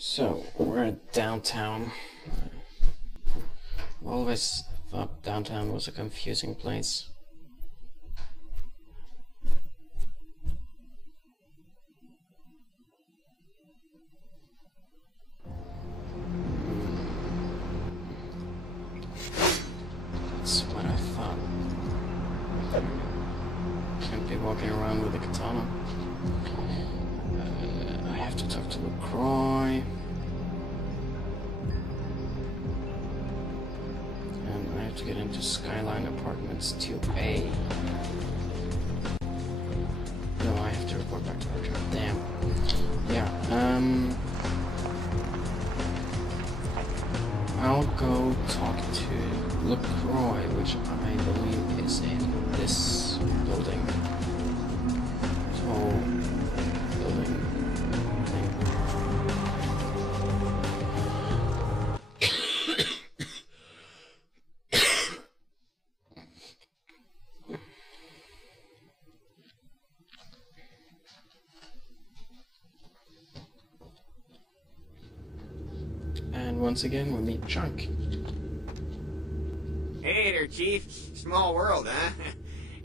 So, we're at downtown. I always thought downtown was a confusing place. That's what I thought. Can't be walking around with a katana. I have to talk to LaCroix. And I have to get into Skyline Apartments 2A. No, I have to report back to Archer. Damn. Yeah, I'll go talk to LaCroix, which I believe is in this building. So, building thing. And once again, we meet Chunk. Hey there, Chief. Small world, huh?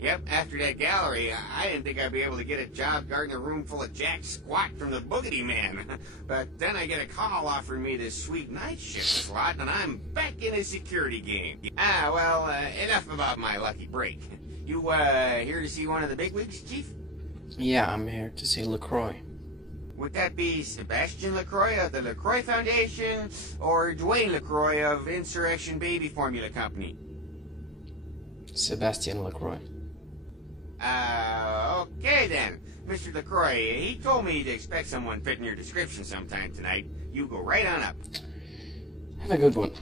Yep, after that gallery, I didn't think I'd be able to get a job guarding a room full of jack squat from the Boogity Man. But then I get a call offering me this sweet night shift slot, and I'm back in a security game. Well, enough about my lucky break. You, here to see one of the bigwigs, Chief? Yeah, I'm here to see LaCroix. Would that be Sebastian LaCroix of the LaCroix Foundation, or Dwayne LaCroix of Insurrection Baby Formula Company? Sebastian LaCroix. Okay then. Mr. LaCroix, he told me to expect someone fitting your description sometime tonight. You go right on up. Have a good one.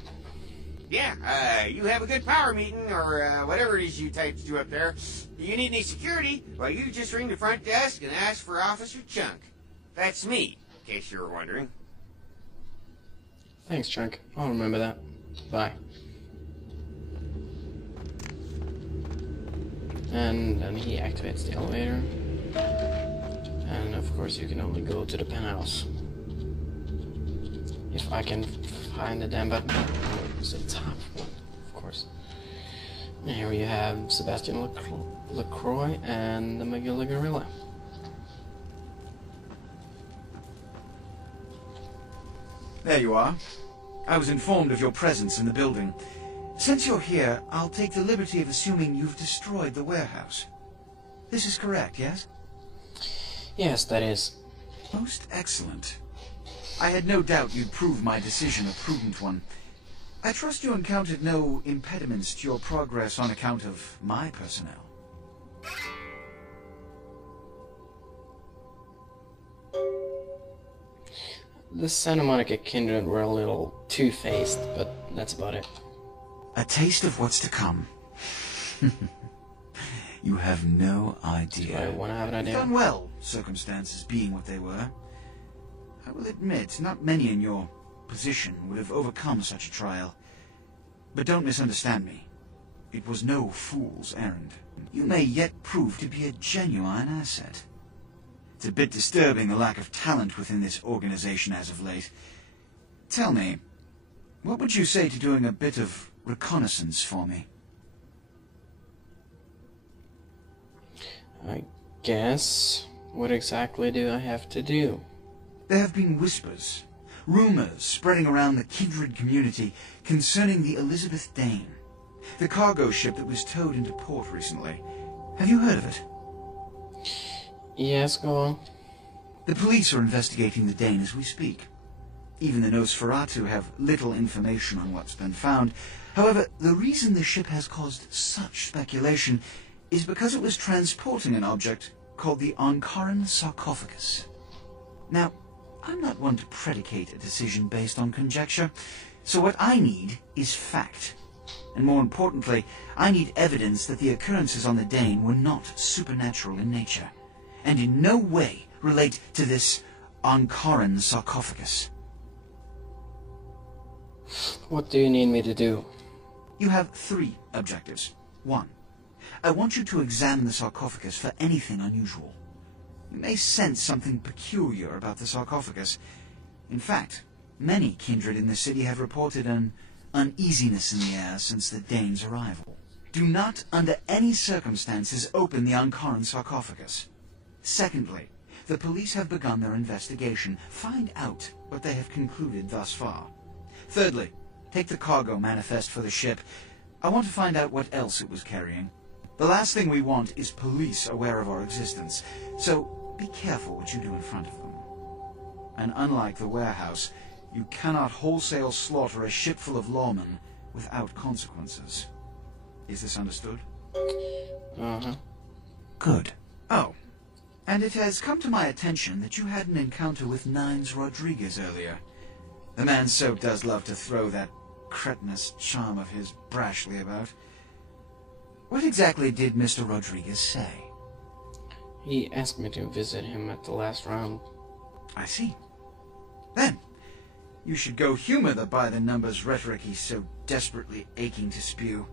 Yeah, you have a good power meeting, or whatever it is you types do up there. You need any security? Well, you just ring the front desk and ask for Officer Chunk. That's me, in case you were wondering. Thanks, Chunk. I'll remember that. Bye. And then he activates the elevator. And of course you can only go to the penthouse. If I can find the damn button. It's the top one, of course. And here you have Sebastian LaCroix and the Magilla Gorilla. There you are. I was informed of your presence in the building. Since you're here, I'll take the liberty of assuming you've destroyed the warehouse. This is correct, yes? Yes, that is. Most excellent. I had no doubt you'd prove my decision a prudent one. I trust you encountered no impediments to your progress on account of my personnel. The Santa Monica Kindred were a little two-faced, but that's about it. A taste of what's to come. You have no idea. Do I want to have an idea? You've done well, circumstances being what they were. I will admit, not many in your position would have overcome such a trial. But don't misunderstand me. It was no fool's errand. You may yet prove to be a genuine asset. It's a bit disturbing, the lack of talent within this organization as of late. Tell me, what would you say to doing a bit of reconnaissance for me? I guess. What exactly do I have to do? There have been whispers, rumors spreading around the Kindred community concerning the Elizabeth Dane, the cargo ship that was towed into port recently. Have you heard of it? Yes, go on. The police are investigating the Dane as we speak. Even the Nosferatu have little information on what's been found. However, the reason the ship has caused such speculation is because it was transporting an object called the Ankaran sarcophagus. Now, I'm not one to predicate a decision based on conjecture, so what I need is fact. And more importantly, I need evidence that the occurrences on the Dane were not supernatural in nature, and in no way relate to this Ankaran sarcophagus. What do you need me to do? You have 3 objectives. 1. I want you to examine the sarcophagus for anything unusual. You may sense something peculiar about the sarcophagus. In fact, many kindred in the city have reported an uneasiness in the air since the Dane's arrival. Do not, under any circumstances, open the Ankaran sarcophagus. Secondly, the police have begun their investigation. Find out what they have concluded thus far. Thirdly, take the cargo manifest for the ship. I want to find out what else it was carrying. The last thing we want is police aware of our existence, so be careful what you do in front of them. And unlike the warehouse, you cannot wholesale slaughter a ship full of lawmen without consequences. Is this understood? Uh-huh. Good. Oh, and it has come to my attention that you had an encounter with Nines Rodriguez earlier. The man so does love to throw that cretinous charm of his brashly about. What exactly did Mr. Rodriguez say? He asked me to visit him at the last round. I see. Then, you should go humor the by-the-numbers rhetoric he's so desperately aching to spew.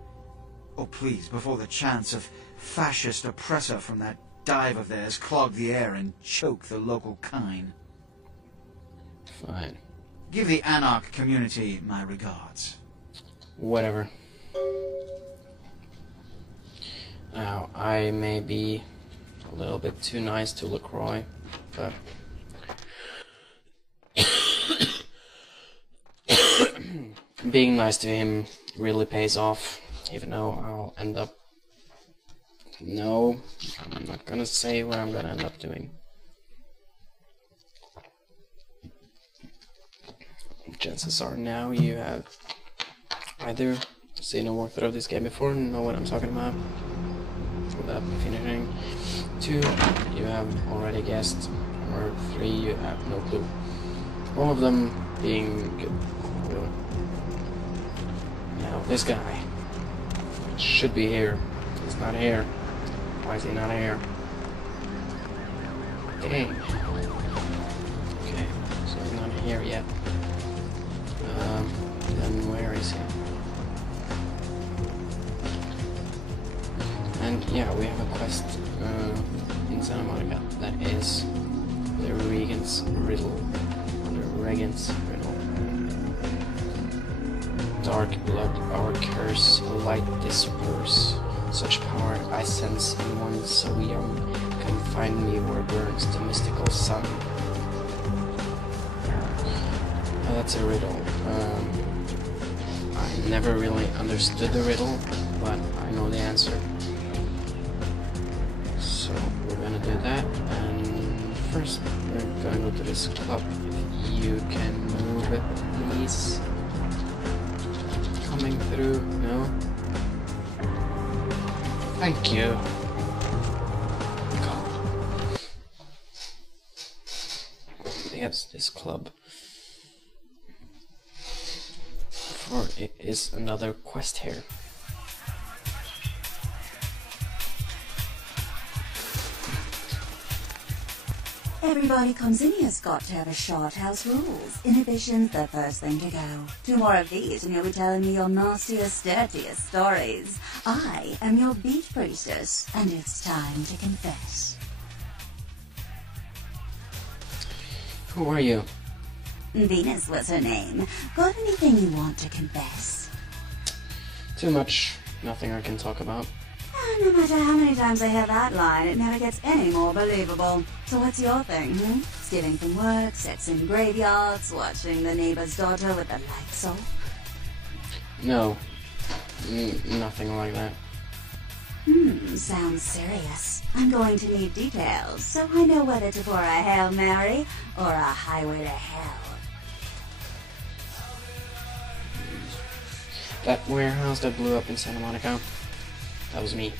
Oh, please, before the chance of fascist oppressor from that dive of theirs clog the air and choke the local kine. Fine. Give the Anarch community my regards. Whatever. Now, I may be a little bit too nice to LaCroix, but being nice to him really pays off, even though I'll end up... No, I'm not gonna say what I'm gonna end up doing. Chances are now you have either seen or walked through this game before and know what I'm talking about without finishing. 2, you have already guessed, or 3, you have no clue. All of them being good. Now this guy should be here. He's not here. Why is he not here? Dang. Okay, so he's not here yet. Then where is he? And yeah, we have a quest in Santa Monica that is the Regan's Riddle. The Regan's Riddle. Dark blood, our curse, light disperse. Such power I sense in one so young, can find me where burns the mystical sun. That's a riddle. I never really understood the riddle, but I know the answer. So we're gonna do that, and first we're gonna go to this club. If you can move it, please. Coming through, no? Thank you. God. Yes, this club. For it is another quest here. Everybody comes in here's got to have a shot. House rules. Inhibition's the first thing to go. 2 more of these and you'll be telling me your nastiest, dirtiest stories. I am your beat priestess, and it's time to confess. Who are you? Venus was her name. Got anything you want to confess? Too much. Nothing I can talk about. No matter how many times I hear that line, it never gets any more believable. So what's your thing, Stealing from work, sets in graveyards, watching the neighbor's daughter with the lights off? No. Nothing like that. Sounds serious. I'm going to need details, so I know whether to pour a Hail Mary or a highway to hell. That warehouse that blew up in Santa Monica, that was me.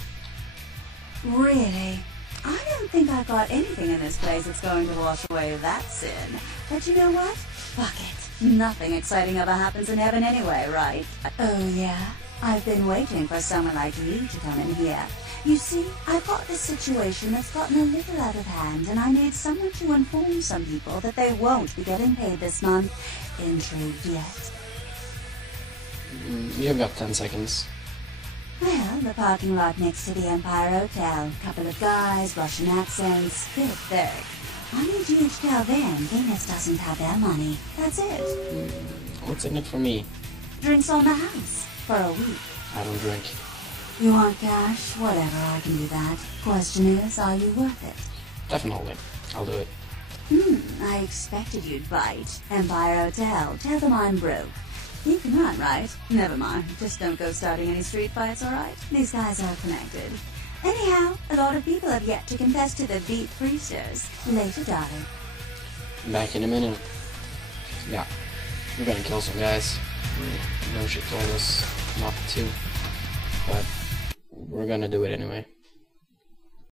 Really? I don't think I've got anything in this place that's going to wash away that sin. But you know what? Fuck it. Nothing exciting ever happens in heaven anyway, right? Oh yeah? I've been waiting for someone like you to come in here. You see, I've got this situation that's gotten a little out of hand, and I need someone to inform some people that they won't be getting paid this month. Intrigued yet? You've got 10 seconds. Well, the parking lot next to the Empire Hotel. Couple of guys, Russian accents, bit thick. I need you to tell them Venus doesn't have their money. That's it. What's in it for me? Drinks on the house. For a week. I don't drink. You want cash? Whatever, I can do that. Question is, are you worth it? Definitely. I'll do it. I expected you'd bite. Empire Hotel. Tell them I'm broke. You can run, right? Never mind. Just don't go starting any street fights, alright? These guys are connected. Anyhow, a lot of people have yet to confess to the Beat Priesters. Later, darling. Back in a minute. Yeah. We're gonna kill some guys. I know she told us not to. But we're gonna do it anyway.